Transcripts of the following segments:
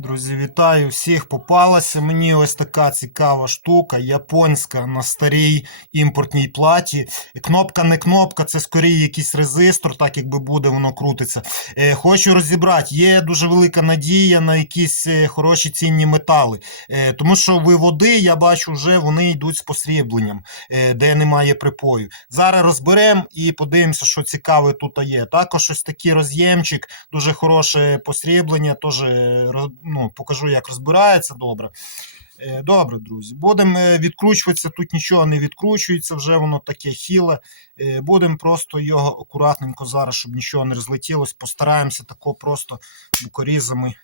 Друзі, вітаю всіх. Попалася мені ось така цікава штука, японська на старій імпортній платі. Кнопка не кнопка, це скоріше якийсь резистор, так якби буде, воно крутиться. Е, хочу розібрати, є дуже велика надія на якісь е, хороші цінні метали. Е, тому що виводи, я бачу, вже вони йдуть з посрібленням, е, де немає припою. Зараз розберемо і подивимося, що цікаве тут є. Також ось такий роз'ємчик, дуже хороше посріблення, теж е, ну, покажу, як розбирається добре. Е, Добре, друзі. Будемо е, відкручуватися, тут нічого не відкручується, вже воно таке хіле. Е, Будемо просто його акуратненько зараз, щоб нічого не розлетілось. Постараємося тако просто букорізами.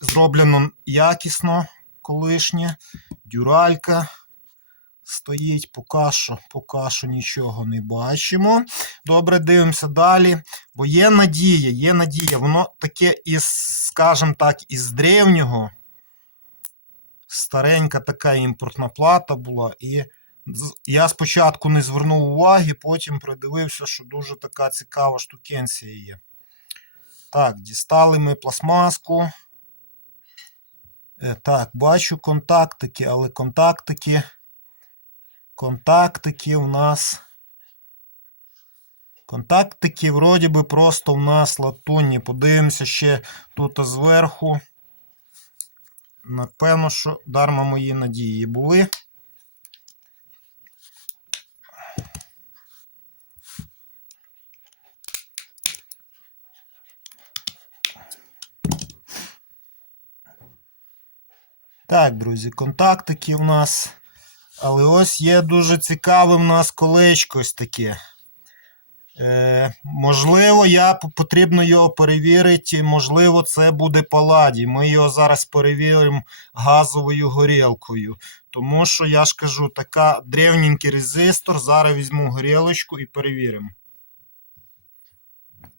Зроблено якісно колишнє. Дюралька стоїть, поки що, поки що нічого не бачимо. Добре, дивимося далі. Бо є надія, є надія. Воно таке із, скажімо так, із древнього. Старенька така імпортна плата була. І я спочатку не звернув уваги, потім придивився, що дуже така цікава штукенція є. Так, дістали ми пластмаску. Е, Так, бачу контактики, але контактики. Контактики у нас. Контактики, вроді би, просто в нас латунні. Подивимося ще тут зверху. Напевно, що дарма мої надії були. Так, друзі, контактики в нас. Але ось є дуже цікаве в нас колечко ось таке. Е, можливо, я потрібно його перевірити. Можливо, це буде паладій. Ми його зараз перевіримо газовою горілкою. Тому що я ж кажу, така древненький резистор. Зараз візьму горілочку і перевіримо.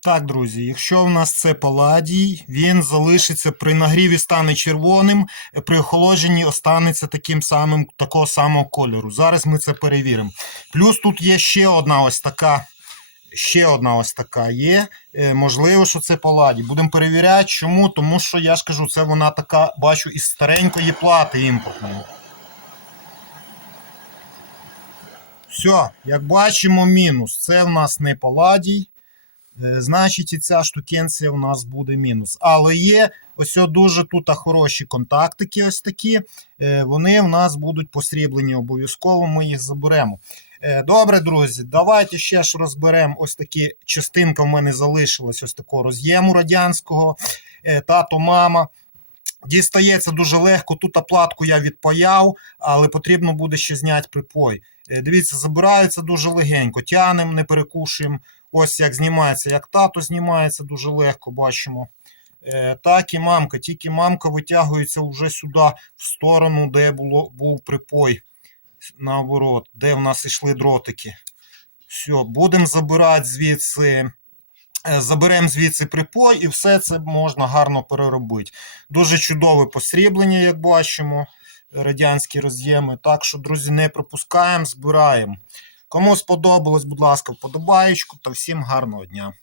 Так, друзі, якщо в нас це паладій, він залишиться при нагріві стане червоним, е, при охолодженні останеться таким самим, такого самого кольору. Зараз ми це перевіримо. Плюс тут є ще одна ось така. Ще одна ось така є. Е, Можливо, що це паладій. Будемо перевіряти. Чому? Тому що я ж кажу, це вона така, бачу, із старенької плати імпортної. Все, як бачимо, мінус. Це в нас не паладій. Е, Значить, і ця штукенція у нас буде мінус. Але є ось дуже тут хороші контактики, ось такі. Е, Вони в нас будуть посріблені обов'язково. Ми їх заберемо. Е, Добре, друзі, давайте ще ж розберемо ось такі частинка в мене залишилась ось такого роз'єму радянського. Е, Тато, мама. Дістається дуже легко. Тут оплатку я відпаяв, але потрібно буде ще зняти припой. Е, Дивіться, забирається дуже легенько. Тянемо, не перекушуємо. Ось як знімається, як тато знімається, дуже легко бачимо. Так і мамка. Тільки мамка витягується вже сюди, в сторону, де було, був припой. Наоборот, де в нас йшли дротики. Все, будемо забирати звідси. е, Заберемо звідси припой, і все це можна гарно переробити. Дуже чудове посріблення, як бачимо, радянські роз'єми. Так що, друзі, не пропускаємо, збираємо. Кому сподобалось, будь ласка, вподобаєчку та всім гарного дня.